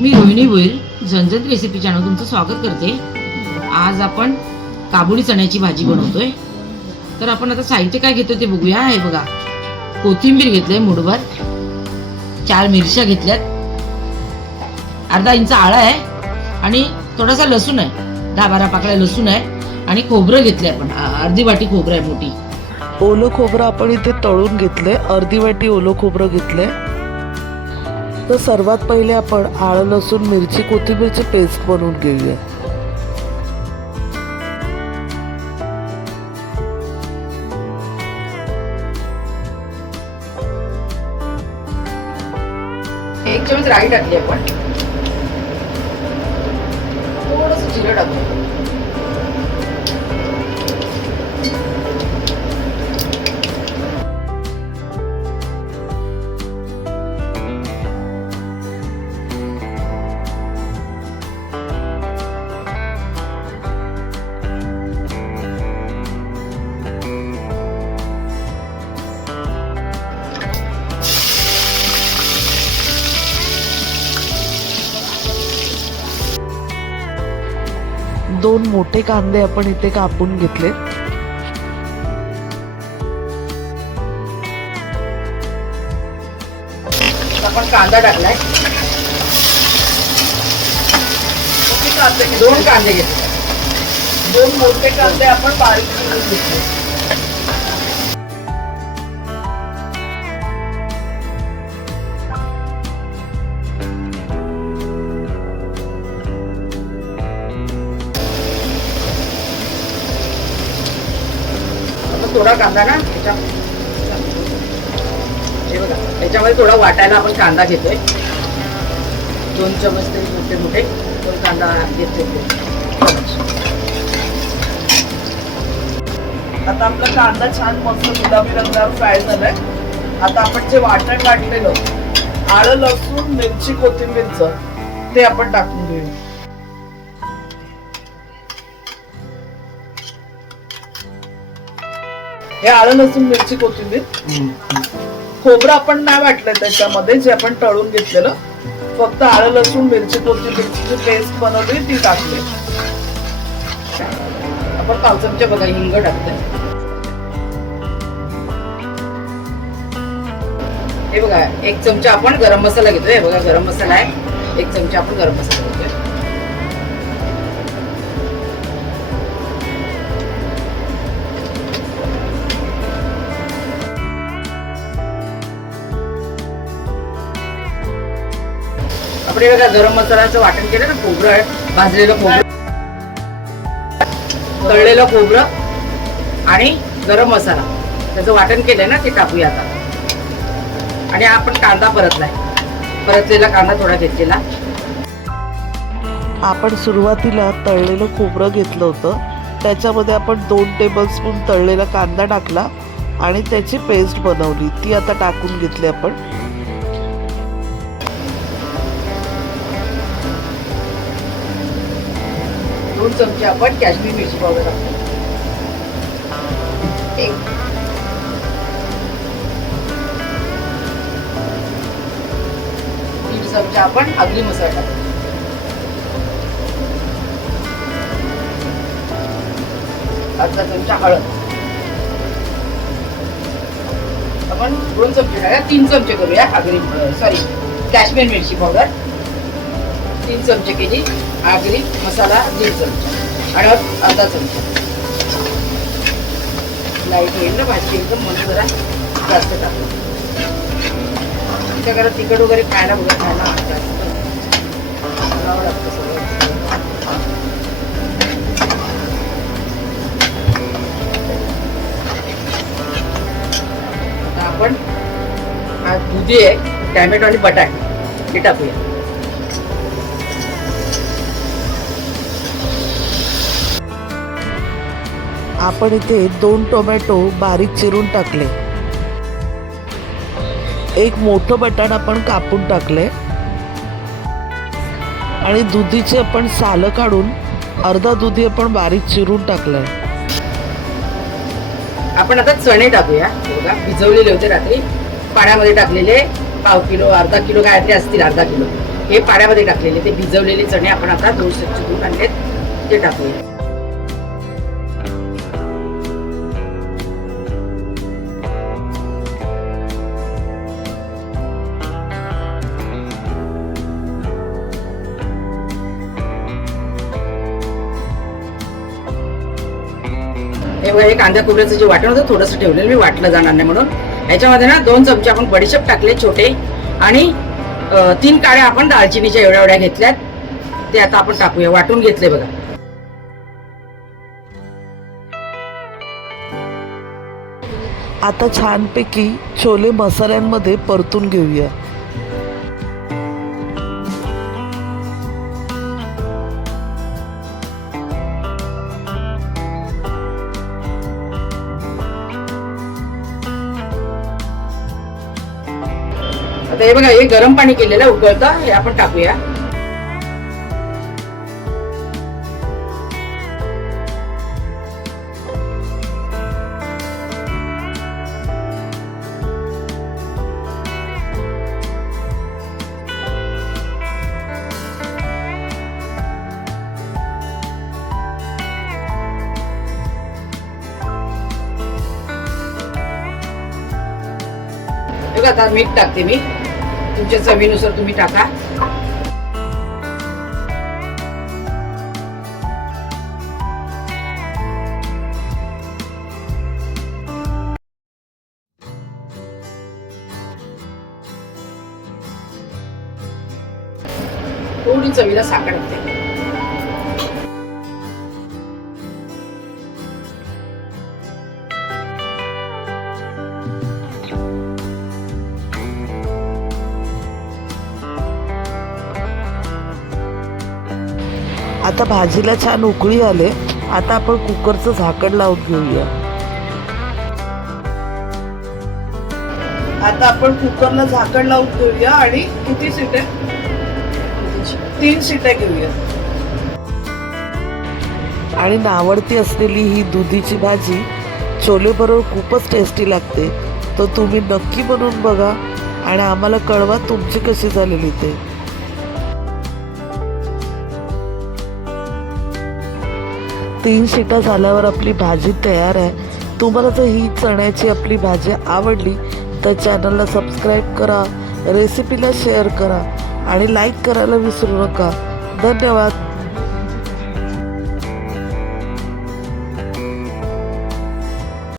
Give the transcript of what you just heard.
मी रोहिणी भोईर झणझट recipe channel तुमचं स्वागत करते. आज आपण काबुली चण्याची भाजी बनवतोय. तर आपण आता साहित्य काय घेतो ते बघूया. हे बघा कोथिंबीर घेतलंय मुठभर चार मिरच्या घेतल्यात. अर्धा इंच आळा आहे आणि थोडासा लसूण आहे. दहा बारा पाकळ्या लसूण आहे आणि खोबरं घेतलंय आपण. अर्धी वाटी खोबरं आहे मोठी. ओलं खोबरं आपण इथे तळून घेतलंय. अर्धी वाटी ओलं खोबरं घेतलंय. तर सर्वात पहिले आपण आळं लसूण मिरची कोथिंबीरची पेस्ट बनवून घेऊया. एक चमच राई टाकली आपण. थोडस जिरं टाकलं दोन मोठे कांदे आपण इथे कापून घेतले. आपण कांदा टाकलाय. दोन कांदे घेतले. दोन मोठे कांदे आपण बारीक घेतले. थोडा कांदा ना याच्या हे बघा याच्यामध्ये थोडा वाटायला आपण कांदा घेतोय. दोन चमच तरी मोठे मोठे दोन कांदा घेतले आता आपला कांदा छान मस्त गुलाबी रंगावर फ्राय झालाय. आता आपण जे वाटण वाटलेलं आळं लसूण मिरची कोथिंबीरचं ते आपण टाकून घेऊया हे आलं लसूण मिरची कोथिंबीर. खोबरं आपण नाही वाटलं त्याच्यामध्ये जे आपण तळून घेतलेलं. फक्त आलं लसूण मिरची कोथिंबीरची जी पेस्ट बनवली ती टाकली. आपण पाव चमचे बघा हिंग टाकते हे बघा एक चमचा आपण गरम मसाला घेतोय. हे बघा गरम मसाला आहे. एक चमचा आपण गरम मसाला आपण बघा गरम मसाल्याचं वाटण केलं ना खोबरं आहे भाजलेलं खोबरं. तळलेलं खोबरं आणि गरम मसाला. त्याचं वाटण केलंय ना ते टाकूया आता. आणि आपण कांदा परतलाय. परतलेला कांदा थोडा घेतलेला. आपण सुरुवातीला तळलेलं खोबरं घेतलं होतं. त्याच्यामध्ये आपण दोन टेबलस्पून तळलेला कांदा टाकला आणि त्याची पेस्ट बनवली. ती आता टाकून घेतली आपण. दोन चमचे आपण काश्मीर मिरची पावडर टाकतो. एक दीड चमचा आपण आगरी मसाला टाकतो. अर्धा चमचा हळद. आपण दोन चमचे टाकूया तीन चमचे करूया आगरी सॉरी काश्मीर मिरची पावडर. तीन चमचे केली आगरी मसाला दीड चमचा. आणि अर्धा चमचा. लाइट येईल ना भाजी एकदम म्हणून जरा जास्त टाकलं आमच्या घरात तिखट वगैरे खायला वगैरे खायला जास्त. लागतं सगळं. आपण हा दुधी आहे टॅमॅटो आणि बटाट. हे टाकूया. आपण इथे दोन टोमॅटो बारीक चिरून टाकले. एक मोठं बटाण आपण कापून टाकले आणि दुधीचे आपण सालं काढून अर्धा दुधी आपण बारीक चिरून टाकलंय. आपण आता चणे टाकूया. बघा भिजवलेले होते रात्री. पाण्यामध्ये टाकलेले पाव किलो अर्धा किलो काय ते असतील अर्धा किलो. हे पाण्यामध्ये टाकलेले ते भिजवलेले चणे आपण आता दोन चमचे दूध आणलेत. ते टाकूया. बघा हे कांदा खोबऱ्याचं जे वाटण होतं थोडंसं ठेवलेलं मी वाटलं जाणार नाही म्हणून. ह्याच्यामध्ये ना दोन चमचे आपण बडीशेप टाकले छोटे. आणि तीन काड्या आपण दालचिनीच्या एवढ्या एवढ्या घेतल्यात. ते आता आपण टाकूया. वाटून घेतले बघा. आता छानपैकी छोले मसाल्यांमध्ये परतून घेऊया. आता हे बघा हे गरम पाणी केलेलं उकळतं. हे आपण टाकूया. आता मीठ टाकते मी. तुमच्या चवीनुसार तुम्ही टाका. थोडी चवीला साखर टाकते आता भाजीला छान उकळी आले. आता आपण कुकरचं झाकण लावून घेऊया. आता आपण कुकरला झाकण लावून घेऊया आणि किती शिट्या तीन शिट्या घेऊया. आणि नावडती असलेली ही दुधीची भाजी छोले बरोबर खूपच टेस्टी लागते. तर तुम्ही नक्की बनवून बघा. आणि आम्हाला कळवा तुमची कशी झालेली ते. तीन शिटा झाल्यावर आपली भाजी तयार आहे. तुम्हाला जर ही चण्याची आपली भाजी आवडली तर चॅनलला सबस्क्राईब करा रेसिपीला शेअर करा आणि लाईक करायला विसरू नका. धन्यवाद.